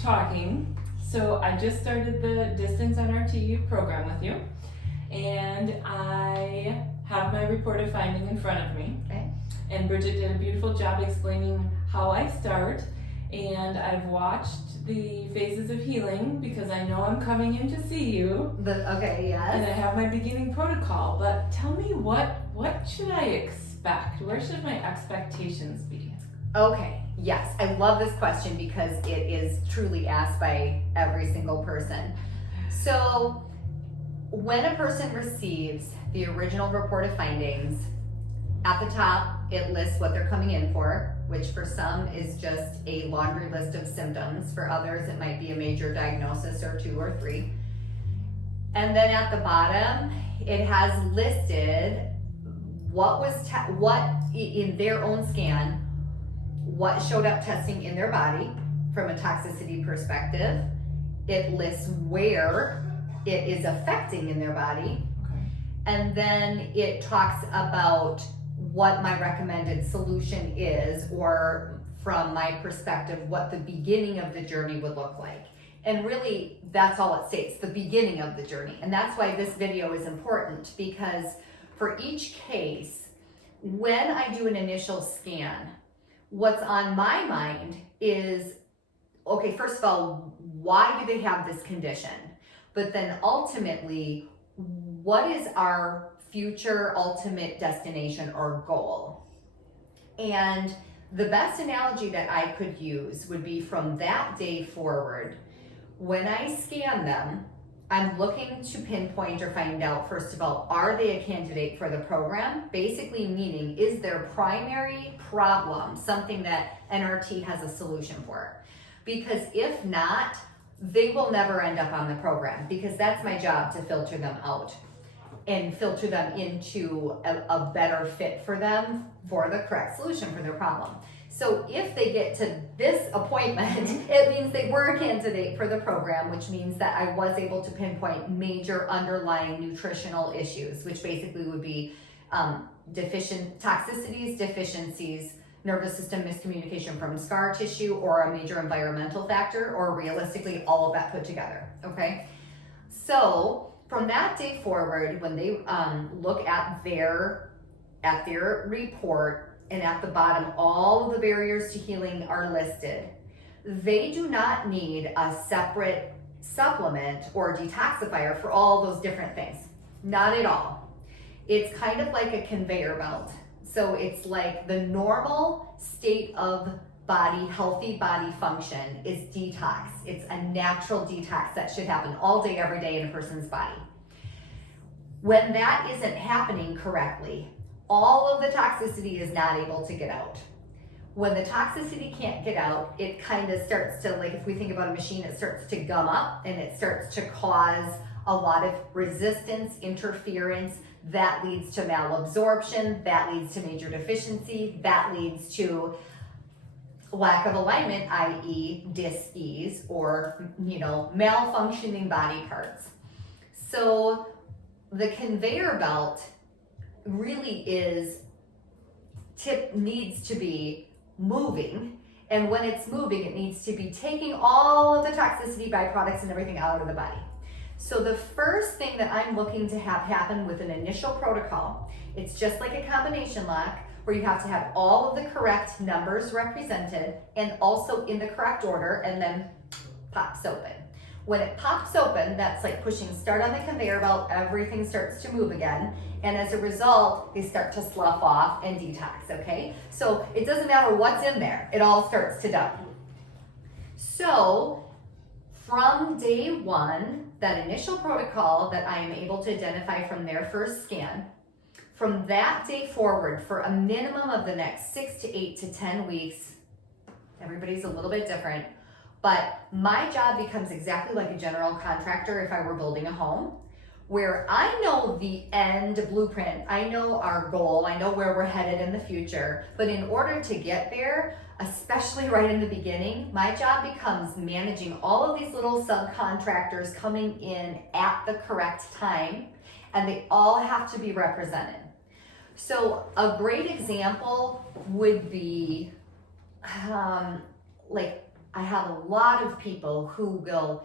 talking. So I just started the Distance NRT program with you, and I have my report of finding in front of me. Okay. And Bridget did a beautiful job explaining how I start, and I've watched the phases of healing because I know I'm coming in to see you. Okay, yes. And I have my beginning protocol, but tell me what should I expect? Where should my expectations be? Okay, yes, I love this question because it is truly asked by every single person. So when a person receives the original report of findings, at the top it lists what they're coming in for, which for some is just a laundry list of symptoms. For others it might be a major diagnosis or 2 or 3. And then at the bottom it has listed what in their own scan, what showed up testing in their body from a toxicity perspective. It lists where it is affecting in their body. Okay. And then it talks about what my recommended solution is, or from my perspective, what the beginning of the journey would look like. And really, that's all it states, the beginning of the journey. And that's why this video is important, because for each case, when I do an initial scan, what's on my mind is, okay, first of all, why do they have this condition? But then ultimately, what is our future ultimate destination or goal? And the best analogy that I could use would be from that day forward. When I scan them, I'm looking to pinpoint or find out, first of all, are they a candidate for the program? Basically meaning, is their primary problem something that NRT has a solution for? Because if not, they will never end up on the program, because that's my job, to filter them out and filter them into a better fit for them for the correct solution for their problem. So if they get to this appointment, it means they were a candidate for the program, which means that I was able to pinpoint major underlying nutritional issues, which basically would be toxicities, deficiencies, nervous system miscommunication from scar tissue, or a major environmental factor, or realistically all of that put together, okay? So from that day forward, when they look at their report, and at the bottom, all of the barriers to healing are listed. They do not need a separate supplement or detoxifier for all those different things. Not at all. It's kind of like a conveyor belt. So it's like the normal state of body, healthy body function is detox. It's a natural detox that should happen all day, every day in a person's body. When that isn't happening correctly, all of the toxicity is not able to get out. When the toxicity can't get out, it kind of starts to, like if we think about a machine, it starts to gum up and it starts to cause a lot of resistance, interference. That leads to malabsorption, that leads to major deficiency, that leads to lack of alignment, i.e. dis-ease, or malfunctioning body parts. So the conveyor belt really needs to be moving, and when it's moving, it needs to be taking all of the toxicity byproducts and everything out of the body. So the first thing that I'm looking to have happen with an initial protocol, it's just like a combination lock, where you have to have all of the correct numbers represented and also in the correct order, and then pops open. When it pops open, that's like pushing start on the conveyor belt, everything starts to move again, and as a result, they start to slough off and detox, okay? So it doesn't matter what's in there, it all starts to dump. So from day one, that initial protocol that I am able to identify from their first scan, from that day forward, for a minimum of the next 6 to 8 to 10 weeks, everybody's a little bit different, but my job becomes exactly like a general contractor if I were building a home, where I know the end blueprint, I know our goal, I know where we're headed in the future, but in order to get there, especially right in the beginning, my job becomes managing all of these little subcontractors coming in at the correct time, and they all have to be represented. So a great example would be like I have a lot of people who will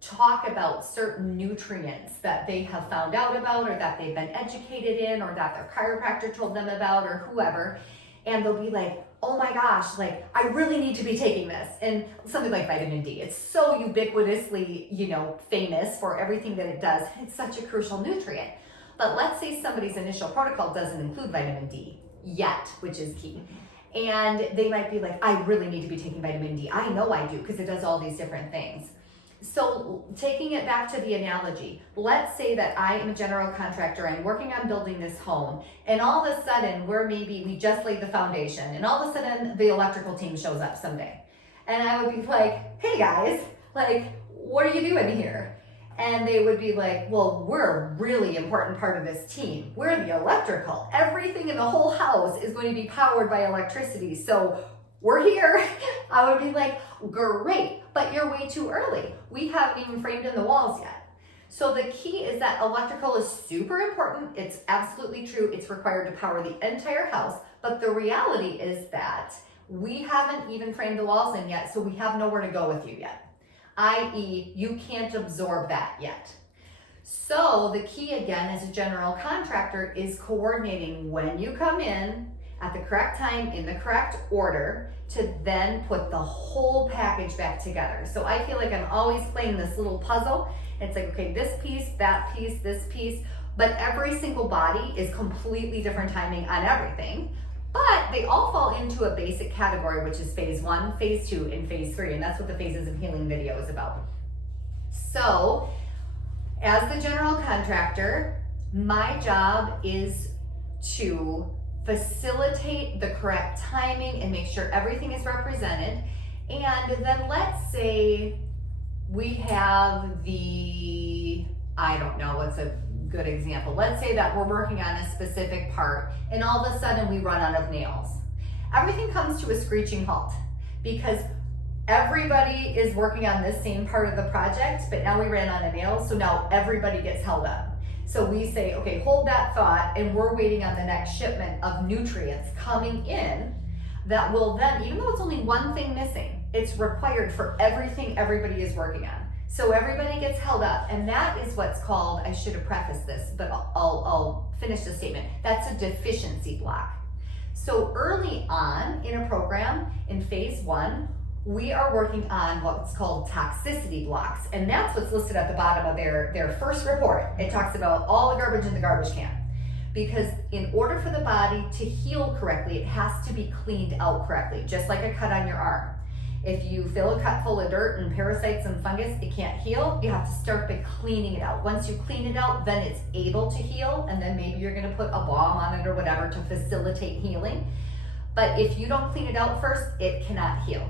talk about certain nutrients that they have found out about, or that they've been educated in, or that their chiropractor told them about, or whoever, and they'll be like, oh my gosh, like I really need to be taking this. And something like vitamin D, it's so ubiquitously, famous for everything that it does. It's such a crucial nutrient. But let's say somebody's initial protocol doesn't include vitamin D yet, which is key. And they might be like, I really need to be taking vitamin D. I know I do, because it does all these different things. So taking it back to the analogy, let's say that I am a general contractor, I'm working on building this home, and all of a sudden we just laid the foundation, and all of a sudden the electrical team shows up someday. And I would be like, hey guys, like, what are you doing here? And they would be like, well, we're a really important part of this team. We're the electrical. Everything in the whole house is going to be powered by electricity. So we're here. I would be like, great, but you're way too early. We haven't even framed in the walls yet. So the key is that electrical is super important. It's absolutely true. It's required to power the entire house. But the reality is that we haven't even framed the walls in yet, so we have nowhere to go with you yet. i.e., you can't absorb that yet. So the key again as a general contractor is coordinating when you come in at the correct time, in the correct order, to then put the whole package back together. So I feel like I'm always playing this little puzzle. It's like, okay, this piece, that piece, this piece, but every single body is completely different timing on everything. But they all fall into a basic category, which is phase 1, phase 2, and phase 3, and that's what the Phases of Healing video is about. So, as the general contractor, my job is to facilitate the correct timing and make sure everything is represented. And then let's say we have I don't know what's a good example. Let's say that we're working on a specific part and all of a sudden we run out of nails. Everything comes to a screeching halt because everybody is working on this same part of the project, but now we ran out of nails, so now everybody gets held up. So we say, okay, hold that thought, and we're waiting on the next shipment of nutrients coming in that will then, even though it's only one thing missing, it's required for everything everybody is working on. So everybody gets held up, and that is what's called, I should have prefaced this, but I'll finish the statement. That's a deficiency block. So early on in a program, in phase 1, we are working on what's called toxicity blocks, and that's what's listed at the bottom of their first report. It talks about all the garbage in the garbage can, because in order for the body to heal correctly, it has to be cleaned out correctly, just like a cut on your arm. If you fill a cut full of dirt and parasites and fungus, it can't heal. You have to start by cleaning it out. Once you clean it out, then it's able to heal, and then maybe you're gonna put a balm on it or whatever to facilitate healing. But if you don't clean it out first, it cannot heal.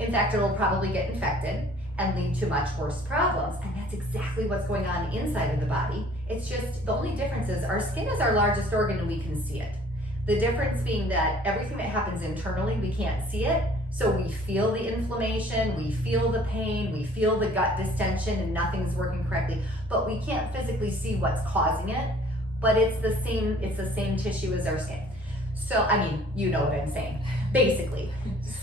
In fact, it'll probably get infected and lead to much worse problems. And that's exactly what's going on inside of the body. It's just, the only difference is our skin is our largest organ and we can see it. The difference being that everything that happens internally, we can't see it. So we feel the inflammation, we feel the pain, we feel the gut distension and nothing's working correctly, but we can't physically see what's causing it, but it's the same tissue as our skin. So, I mean, you know what I'm saying, basically.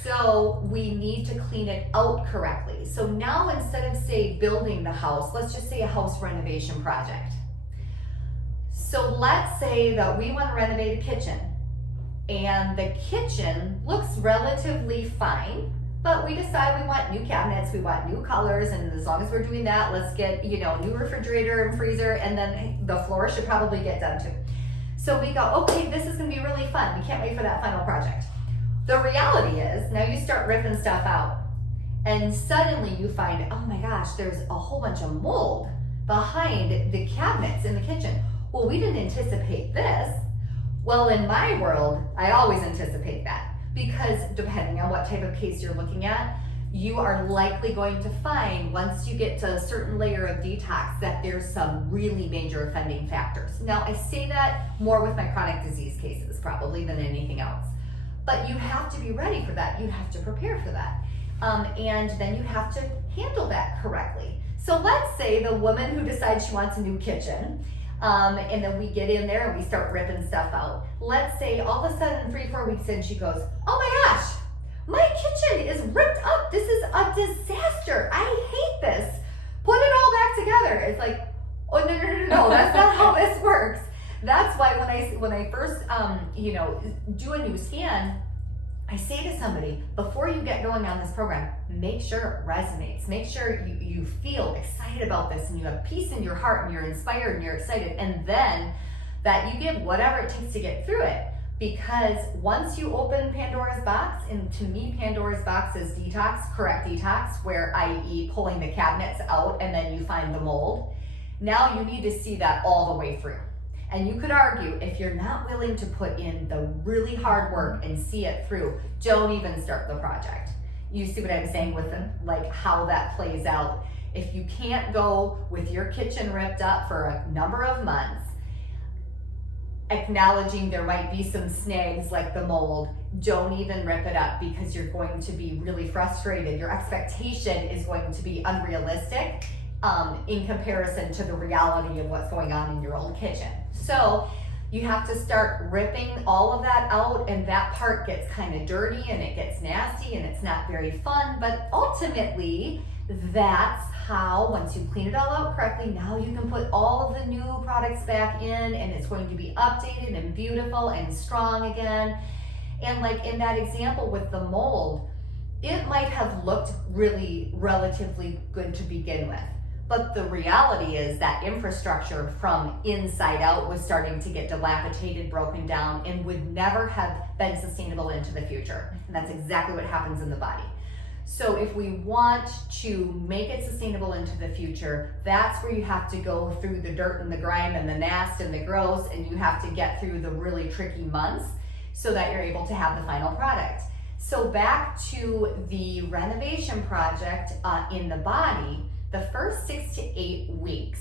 So we need to clean it out correctly. So now instead of, say, building the house, let's just say a house renovation project. So let's say that we want to renovate a kitchen, and the kitchen looks relatively fine, but we decide we want new cabinets, we want new colors, and as long as we're doing that, let's get, new refrigerator and freezer, and then the floor should probably get done too. So we go, okay, this is gonna be really fun. We can't wait for that final project. The reality is, now you start ripping stuff out, and suddenly you find, oh my gosh, there's a whole bunch of mold behind the cabinets in the kitchen. Well, we didn't anticipate this. Well, in my world, I always anticipate that, because depending on what type of case you're looking at, you are likely going to find, once you get to a certain layer of detox, that there's some really major offending factors. Now, I say that more with my chronic disease cases probably than anything else, but you have to be ready for that. You have to prepare for that. And then you have to handle that correctly. So let's say the woman who decides she wants a new kitchen, and then we get in there and we start ripping stuff out. Let's say all of a sudden 3-4 weeks in, she goes, oh my gosh, my kitchen is ripped up. This is a disaster. I hate this. Put it all back together. It's like, oh, no, that's not how this works. That's why when I first, do a new scan, I say to somebody, before you get going on this program, make sure it resonates. Make sure you feel excited about this and you have peace in your heart and you're inspired and you're excited. And then that you give whatever it takes to get through it. Because once you open Pandora's box, and to me, Pandora's box is detox, correct detox, where i.e. pulling the cabinets out and then you find the mold. Now you need to see that all the way through. And you could argue, if you're not willing to put in the really hard work and see it through, don't even start the project. You see what I'm saying with like how that plays out. If you can't go with your kitchen ripped up for a number of months, acknowledging there might be some snags like the mold, don't even rip it up, because you're going to be really frustrated. Your expectation is going to be unrealistic in comparison to the reality of what's going on in your old kitchen. So you have to start ripping all of that out, and that part gets kind of dirty and it gets nasty and it's not very fun, but ultimately that's how, once you clean it all out correctly, now you can put all of the new products back in and it's going to be updated and beautiful and strong again. And like in that example with the mold, it might have looked really relatively good to begin with. But the reality is that infrastructure from inside out was starting to get dilapidated, broken down, and would never have been sustainable into the future. And that's exactly what happens in the body. So if we want to make it sustainable into the future, that's where you have to go through the dirt and the grime and the nasty and the gross, and you have to get through the really tricky months so that you're able to have the final product. So back to the renovation project in the body, the first 6 to 8 weeks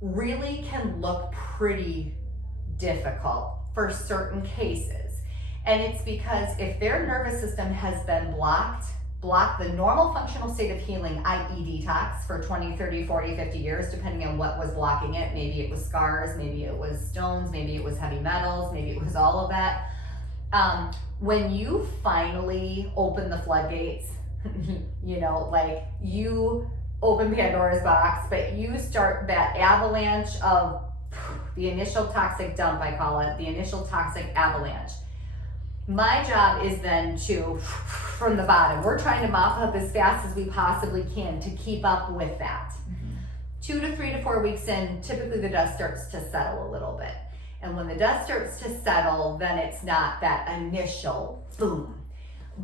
really can look pretty difficult for certain cases. And it's because if their nervous system has been blocked the normal functional state of healing, i.e. detox, for 20, 30, 40, 50 years, depending on what was blocking it. Maybe it was scars, maybe it was stones, maybe it was heavy metals, maybe it was all of that. When you finally open the floodgates, like you open Pandora's box, but you start that avalanche of the initial toxic dump, I call it, the initial toxic avalanche. My job is then to, from the bottom, we're trying to mop up as fast as we possibly can to keep up with that. 2 to 3 to 4 weeks in, typically the dust starts to settle a little bit. And when the dust starts to settle, then it's not that initial boom.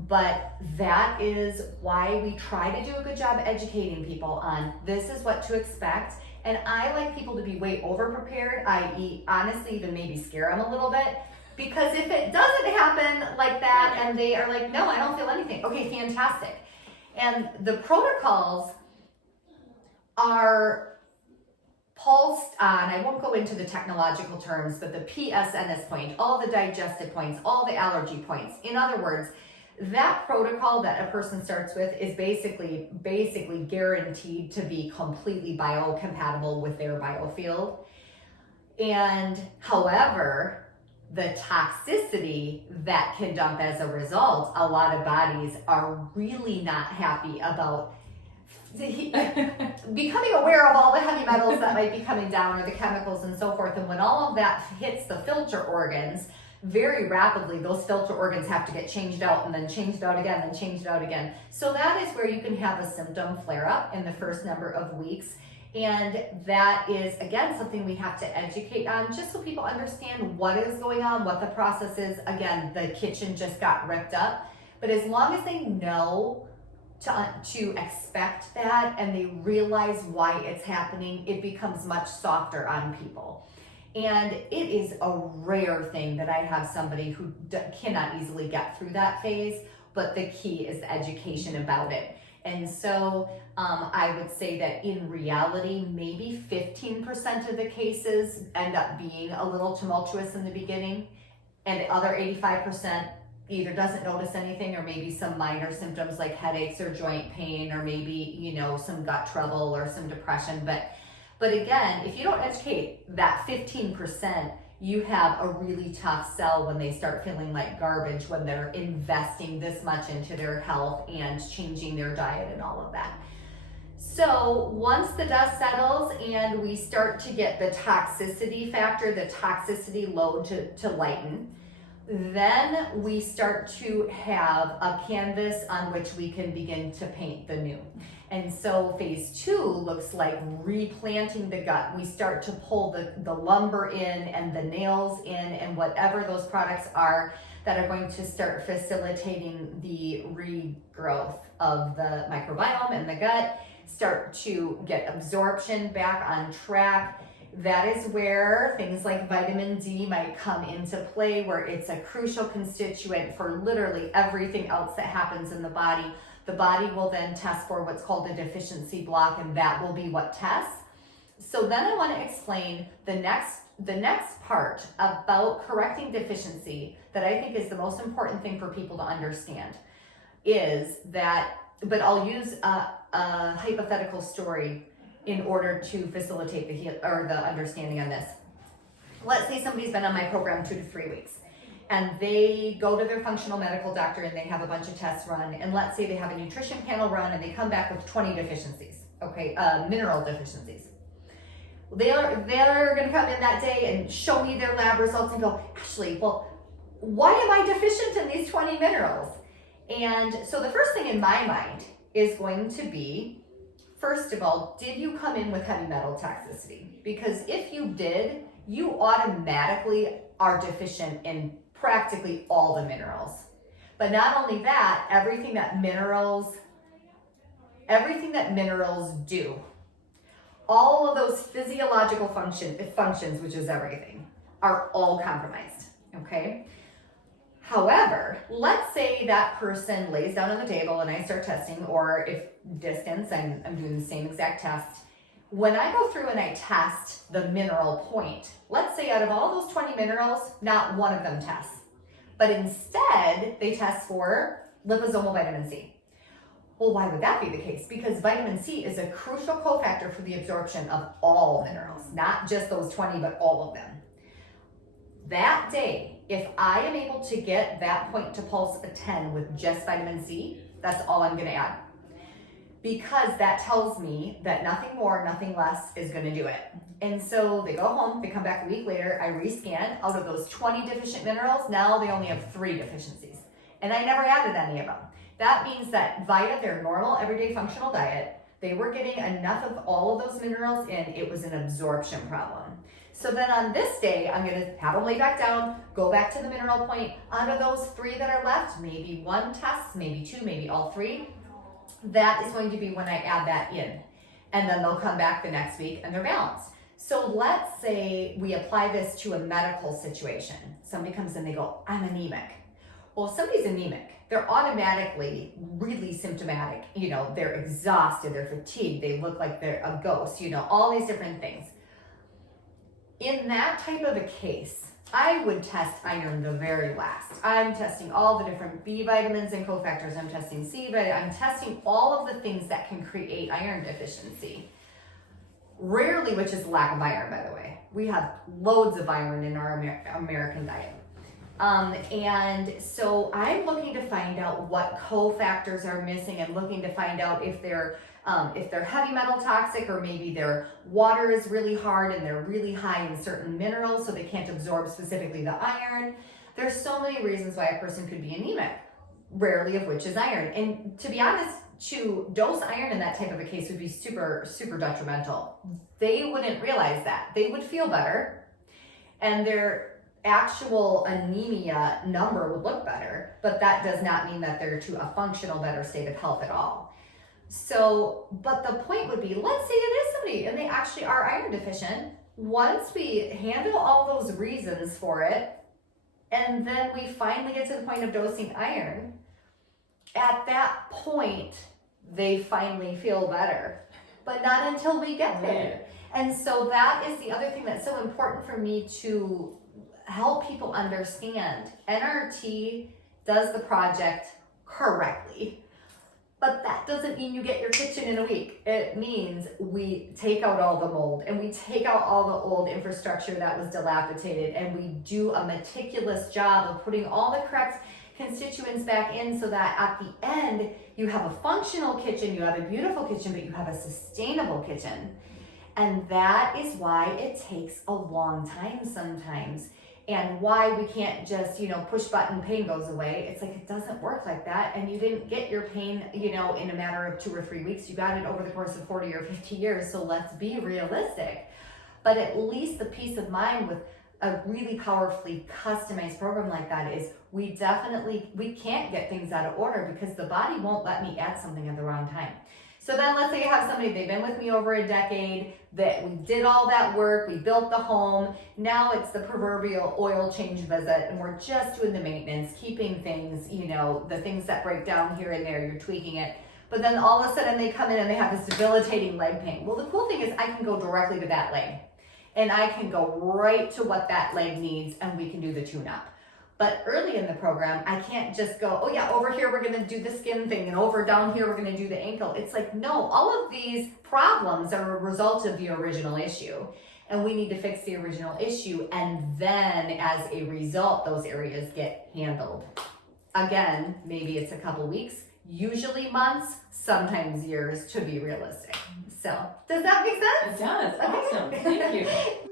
But that is why we try to do a good job educating people on this is what to expect. And I like people to be way over prepared, i.e. honestly even maybe scare them a little bit. Because if it doesn't happen like that and they are like, no, I don't feel anything. Okay, fantastic. And the protocols are pulsed on, I won't go into the technological terms, but the PSNS point, all the digestive points, all the allergy points. In other words, that protocol that a person starts with is basically guaranteed to be completely biocompatible with their biofield. And however, the toxicity that can dump as a result, a lot of bodies are really not happy about becoming aware of all the heavy metals that might be coming down or the chemicals and so forth. And when all of that hits the filter organs, very rapidly those filter organs have to get changed out and then changed out again and changed out again. So that is where you can have a symptom flare up in the first number of weeks. And that is, again, something we have to educate on just so people understand what is going on, what the process is. Again, the kitchen just got ripped up. But as long as they know to expect that and they realize why it's happening, it becomes much softer on people. And it is a rare thing that I have somebody who cannot easily get through that phase, but the key is the education about it. And so I would say that in reality, maybe 15% of the cases end up being a little tumultuous in the beginning, and the other 85% either doesn't notice anything or maybe some minor symptoms like headaches or joint pain or maybe, some gut trouble or some depression. But again, if you don't educate that 15%, you have a really tough sell when they start feeling like garbage, when they're investing this much into their health and changing their diet and all of that. So once the dust settles and we start to get the toxicity factor, the toxicity load to lighten, then we start to have a canvas on which we can begin to paint the new. And so phase 2 looks like replanting the gut. We start to pull the lumber in and the nails in and whatever those products are that are going to start facilitating the regrowth of the microbiome and the gut, start to get absorption back on track. That is where things like vitamin D might come into play, where it's a crucial constituent for literally everything else that happens in the body. The body will then test for what's called a deficiency block, and that will be what tests. So then I want to explain the next part about correcting deficiency that I think is the most important thing for people to understand is that, but I'll use a hypothetical story in order to facilitate the understanding on this. Let's say somebody's been on my program 2 to 3 weeks and they go to their functional medical doctor and they have a bunch of tests run, and let's say they have a nutrition panel run and they come back with 20 deficiencies, okay, mineral deficiencies. They're going to come in that day and show me their lab results and go, Ashley, well, why am I deficient in these 20 minerals? And so the first thing in my mind is going to be, first of all, did you come in with heavy metal toxicity? Because if you did, you automatically are deficient in practically all the minerals. But not only that, everything that minerals do, all of those physiological functions, which is everything, are all compromised, okay? However, let's say that person lays down on the table and I start testing, or if distance, I'm doing the same exact test. When I go through and I test the mineral point, let's say out of all those 20 minerals, not one of them tests. But instead, they test for liposomal vitamin C. Well, why would that be the case? Because vitamin C is a crucial cofactor for the absorption of all minerals, not just those 20, but all of them. That day, if I am able to get that point to pulse a 10 with just vitamin C, that's all I'm going to add. Because that tells me that nothing more, nothing less is going to do it. And so they go home, they come back a week later, I rescan. Out of those 20 deficient minerals, now they only have 3 deficiencies. And I never added any of them. That means that via their normal everyday functional diet, they were getting enough of all of those minerals in, it was an absorption problem. So then on this day, I'm going to have them lay back down, go back to the mineral point. Out of those 3 that are left, maybe 1 tests, maybe 2, maybe all 3. That is going to be when I add that in. And then they'll come back the next week and they're balanced. So let's say we apply this to a medical situation. Somebody comes in, they go, I'm anemic. Well, if somebody's anemic, they're automatically really symptomatic. You know, they're exhausted, they're fatigued, they look like they're a ghost, you know, all these different things. In that type of a case, I would test iron the very last. I'm testing all the different B vitamins and cofactors. I'm testing C vitamin. I'm testing all of the things that can create iron deficiency. Rarely, which is lack of iron, by the way. We have loads of iron in our American diet. And so I'm looking to find out what cofactors are missing and looking to find out if they're heavy metal toxic, or maybe their water is really hard and they're really high in certain minerals, so they can't absorb specifically the iron. There's so many reasons why a person could be anemic, rarely of which is iron. And to be honest, to dose iron in that type of a case would be super, super detrimental. They wouldn't realize that. They would feel better, and their actual anemia number would look better, but that does not mean that they're to a functional, better state of health at all. So, but the point would be, let's say it is somebody and they actually are iron deficient. Once we handle all those reasons for it, and then we finally get to the point of dosing iron, at that point, they finally feel better, but not until we get there. And so that is the other thing that's so important for me to help people understand. NRT does the project correctly. But that doesn't mean you get your kitchen in a week. It means we take out all the mold and we take out all the old infrastructure that was dilapidated, and we do a meticulous job of putting all the correct constituents back in, so that at the end you have a functional kitchen, you have a beautiful kitchen, but you have a sustainable kitchen. And that is why it takes a long time sometimes, and why we can't just, push button, pain goes away. It's like, it doesn't work like that. And you didn't get your pain, in a matter of 2 or 3 weeks. You got it over the course of 40 or 50 years. So let's be realistic. But at least the peace of mind with a really powerfully customized program like that is we can't get things out of order because the body won't let me add something at the wrong time. So then let's say you have somebody, they've been with me over a decade, that we did all that work, we built the home, now it's the proverbial oil change visit, and we're just doing the maintenance, keeping things, the things that break down here and there, you're tweaking it. But then all of a sudden they come in and they have this debilitating leg pain. Well, the cool thing is I can go directly to that leg, and I can go right to what that leg needs, and we can do the tune-up. But early in the program, I can't just go, oh yeah, over here we're gonna do the skin thing, and over down here we're gonna do the ankle. It's like, no, all of these problems are a result of the original issue. And we need to fix the original issue, and then as a result, those areas get handled. Again, maybe it's a couple weeks, usually months, sometimes years, to be realistic. So, does that make sense? It does. Awesome. Thank you.